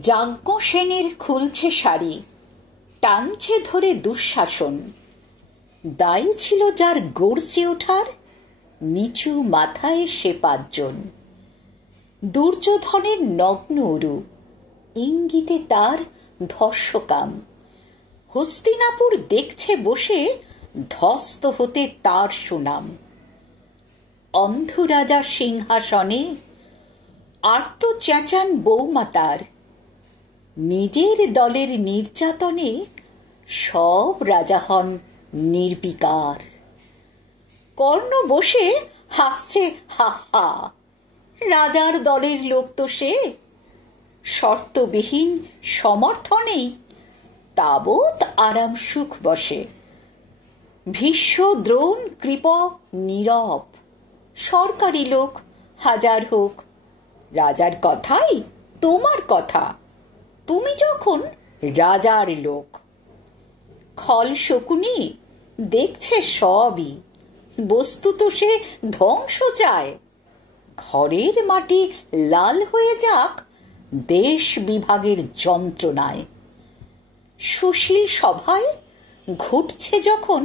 যাজ্ঞসেনের খুলছে শাড়ি, টানছে ধরে দুঃশাসন। দায়ী ছিল যার গর্জে ওঠার, নিচু মাথায় সে 5 জন। দুর্যোধনের নগ্ন উরু, ইঙ্গিতে তার ধর্ষকাম। হস্তিনাপুর দেখছে বসে, ধ্বস্ত হতে তার সুনাম। অন্ধ রাজা সিংহাসনে, আর্ত চেঁচান বৌমা তার। নিজের দলের নির্যাতনে সব রাজা হন নির্বিকার। কর্ণ বসে হাসছে হা হা, রাজার দলের লোক তো সে। শর্তবিহীন সমর্থনেই তাবৎ আরাম সুখ বসে। ভীষ্ম দ্রোণ কৃপ নীরব, সরকারি লোক হাজার হোক। রাজার কথাই তোমার কথা, তুমি যখন রাজার লোক। খল শকুনি দেখছে সবই, বস্তুত সে ধ্বংস চায়। ঘরের মাটি লাল হয়ে যাক দেশ বিভাগের যন্ত্রণায়। সুশীল সভায় ঘটছে যখন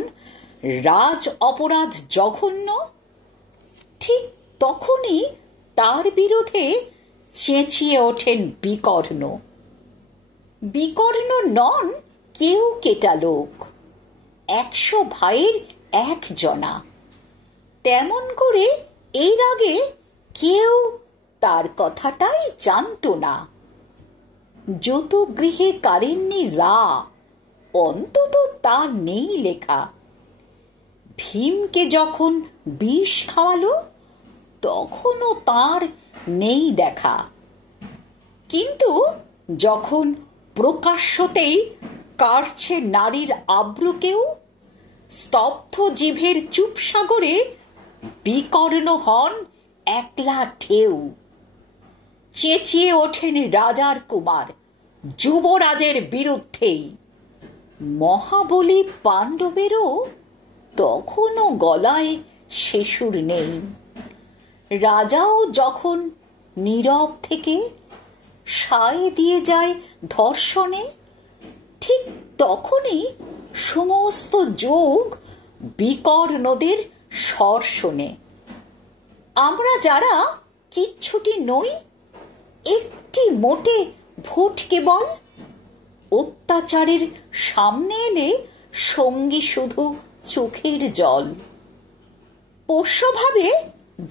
রাজ অপরাধ জঘন্য, ঠিক তখনই তার বিরোধে চেঁচিয়ে ওঠেন বিকর্ণ। বিকর্ণ নন কেউ কেটা লোক, 100 ভাইয়ের 1 জনা। তেমন করে এর আগে কেউ তার কথাটাই জানত না। যত গৃহে কারেননি রা, অন্তত তা নেই লেখা। ভীমকে যখন বিষ খাওয়ালো, তখনও তার নেই দেখা। কিন্তু যখন প্রকাশ্যতেই কাটছে নারীর আব্রুকেও, স্তব্ধ জিভের চুপসাগরে বিকর্ণ হন একলা ঢেউ। চেঁচিয়ে ওঠেন রাজার কুমার যুবরাজের বিরুদ্ধেই। মহাবলী পাণ্ডবেরও তখনও গলায় সে সুর নেই। রাজাও যখন নীরব থেকে সায় দিয়ে যায় ধর্ষণে, ঠিক তখনই সমস্ত যোগ বিকর্ণদের স্বর শোনে। আমরা যারা কিচ্ছুটি নই, একটি মোটে ভোট কেবল, অত্যাচারের সামনে এলে সঙ্গী শুধু চোখের জল। পোষ্যভাবে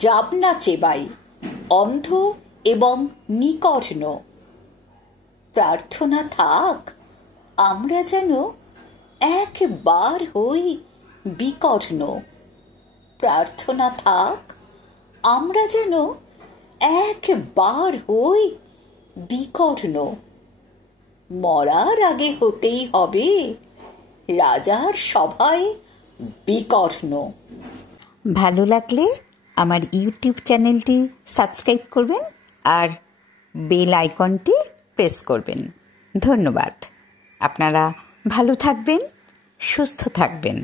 যাবনা চেবাই, অন্ধ এবং নিকর্ণ। প্রার্থনা থাক আমরা যেন একবার হই বিকর্ণ। প্রার্থনা থাক আমরা যেন একবার হই বিকর্ণ। মরার আগে হতেই হবে রাজার সভায় বিকর্ণ। ভালো লাগলে আমার ইউটিউব চ্যানেলটি সাবস্ক্রাইব করবেন আর বেল আইকনটি প্রেস করবেন। ধন্যবাদ। আপনারা ভালো থাকবেন, সুস্থ থাকবেন।